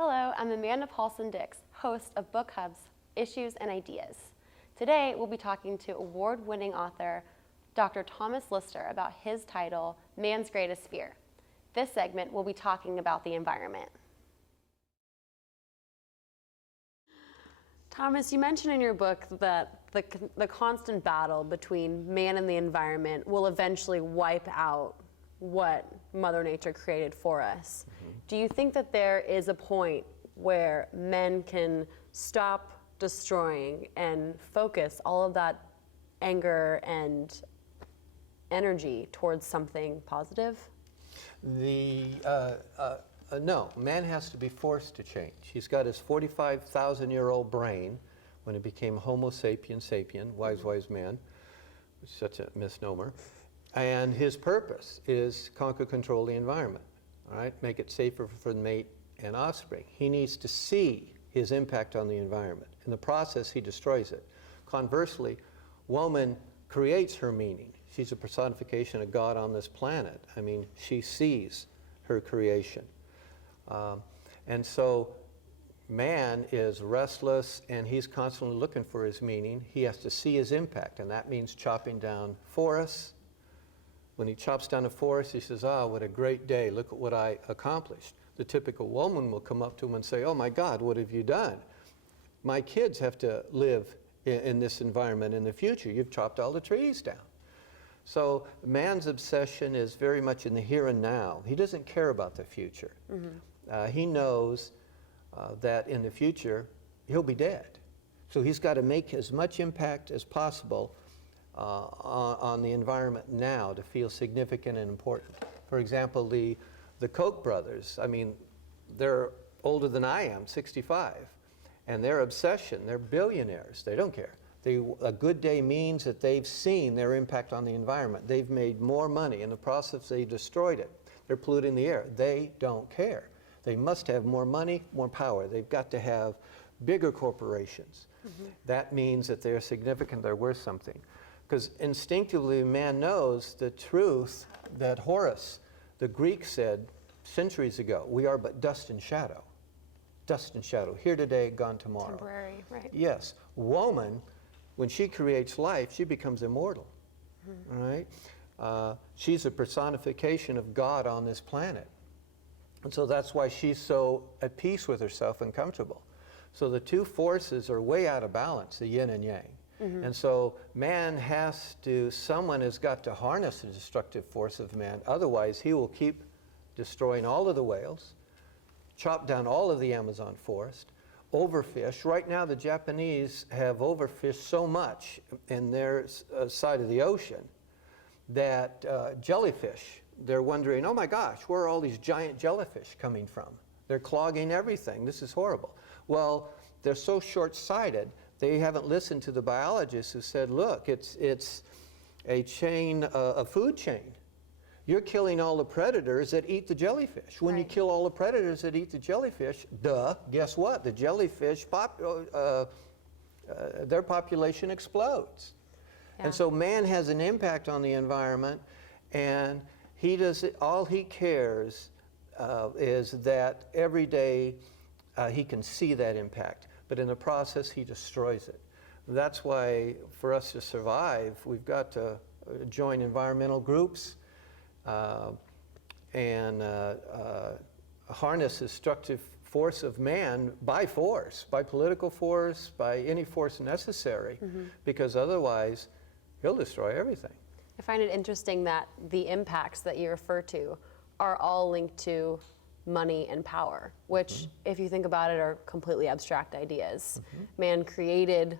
Hello, I'm Amanda Paulson-Dix, host of Book Hub's Issues and Ideas. Today, we'll be talking to award-winning author Dr. Thomas Lister about his title, Man's Greatest Fear. This segment, we'll be talking about the environment. Thomas, you mentioned in your book that the constant battle between man and the environment will eventually wipe out what Mother Nature created for us. Do you think that there is a point where men can stop destroying and focus all of that anger and energy towards something positive? No, man has to be forced to change. He's got his 45,000-year-old brain when he became Homo sapien sapien, wise man, which is such a misnomer. And his purpose is conquer, control the environment, all right? Make it safer for the mate and offspring. He needs to see his impact on the environment. In the process, he destroys it. Conversely, woman creates her meaning. She's a personification of God on this planet. I mean, she sees her creation. And so man is restless and he's constantly looking for his meaning. He has to see his impact, and that means chopping down forests. When he chops down a forest, he says, "Ah, what a great day, look at what I accomplished." The typical woman will come up to him and say, "Oh my God, what have you done? My kids have to live in this environment in the future. You've chopped all the trees down." So man's obsession is very much in the here and now. He doesn't care about the future. He knows that in the future he'll be dead. So he's got to make as much impact as possible on the environment now to feel significant and important. For example, the Koch brothers, I mean, they're older than I am, 65, and their obsession, they're billionaires, they don't care. A good day means that they've seen their impact on the environment. They've made more money. In the process, they destroyed it. They're polluting the air. They don't care. They must have more money, more power. They've got to have bigger corporations. That means that they're significant, they're worth something. Because instinctively, man knows the truth that Horace, the Greek, said centuries ago: we are but dust and shadow. Dust and shadow, here today, gone tomorrow. Temporary, right. Yes. Woman, when she creates life, she becomes immortal, right? She's a personification of God on this planet. And so that's why she's so at peace with herself and comfortable. So the two forces are way out of balance, the yin and yang. And so man has to, someone has got to harness the destructive force of man, otherwise he will keep destroying all of the whales, chop down all of the Amazon forest, overfish. Right now the Japanese have overfished so much in their side of the ocean that jellyfish, they're wondering, oh my gosh, where are all these giant jellyfish coming from? They're clogging everything. This is horrible. Well, they're so short-sighted, they haven't listened to the biologists who said, look, it's a chain, a food chain. You're killing all the predators that eat the jellyfish. When you kill all the predators that eat the jellyfish, guess what? The jellyfish, their population explodes. And so man has an impact on the environment, and he does all he cares is that every day he can see that impact. But in the process, he destroys it. That's why, for us to survive, we've got to join environmental groups and harness the destructive force of man by force, by political force, by any force necessary, because otherwise he'll destroy everything. I find it interesting that the impacts that you refer to are all linked to money and power, which, if you think about it, are completely abstract ideas. Man created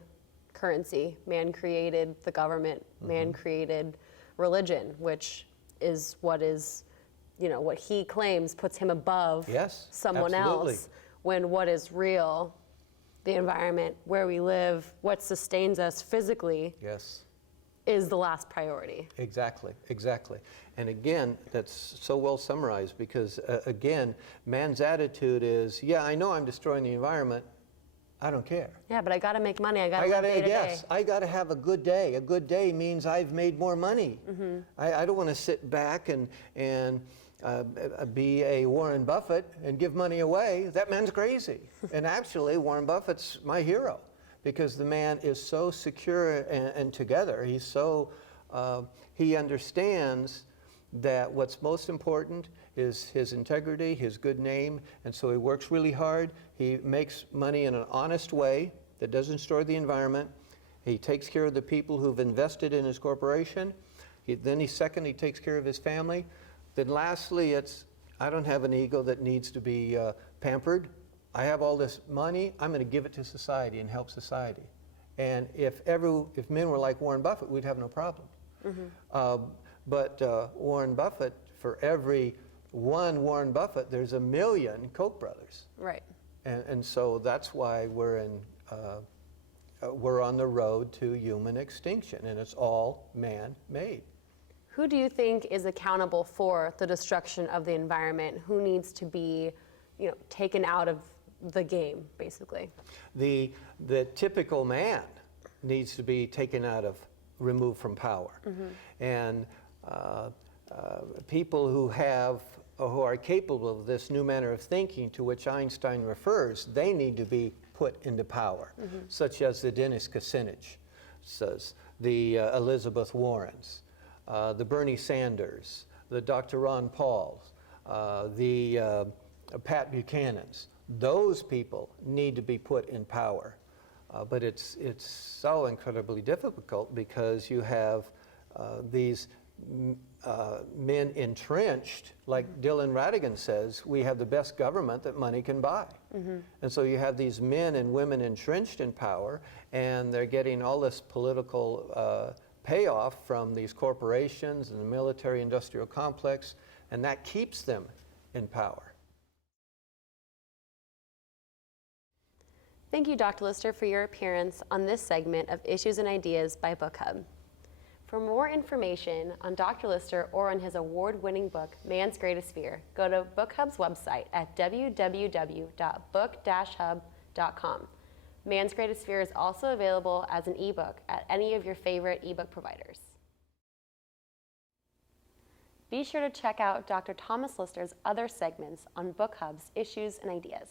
currency, man created the government, man created religion, which is, you know, what he claims puts him above someone else, when what is real, the environment, where we live, what sustains us physically, is the last priority. Exactly, exactly. And again, that's so well summarized, because again, man's attitude is, yeah, I know I'm destroying the environment, I don't care. Yeah, but I gotta make money, I gotta live day to day. I gotta have a good day. A good day means I've made more money. I don't wanna sit back and be a Warren Buffett and give money away, that man's crazy. And actually, Warren Buffett's my hero because the man is so secure and together. He's so, he understands that what's most important is his integrity, his good name, and so he works really hard. He makes money in an honest way that doesn't destroy the environment. He takes care of the people who've invested in his corporation. Then second, he takes care of his family. Then lastly, I don't have an ego that needs to be pampered. I have all this money, I'm going to give it to society and help society. And if men were like Warren Buffett, we'd have no problem. But Warren Buffett, for every one Warren Buffett, there's a million Koch brothers. Right. And so that's why we're on the road to human extinction, and it's all man-made. Who do you think is accountable for the destruction of the environment? Who needs to be, taken out of the game, basically? The typical man needs to be removed from power. And people who are capable of this new manner of thinking to which Einstein refers, they need to be put into power, such as the Dennis Kucinich, the Elizabeth Warrens, the Bernie Sanders, the Dr. Ron Pauls, the Pat Buchanans. Those people need to be put in power. But it's so incredibly difficult because you have these men entrenched, like Dylan Ratigan says, we have the best government that money can buy. And so you have these men and women entrenched in power, and they're getting all this political payoff from these corporations and the military-industrial complex, and that keeps them in power. Thank you, Dr. Lister, for your appearance on this segment of Issues and Ideas by Book Hub. For more information on Dr. Lister or on his award-winning book, Man's Greatest Fear, go to Book Hub's website at www.book-hub.com. Man's Greatest Fear is also available as an ebook at any of your favorite ebook providers. Be sure to check out Dr. Thomas Lister's other segments on Book Hub's Issues and Ideas.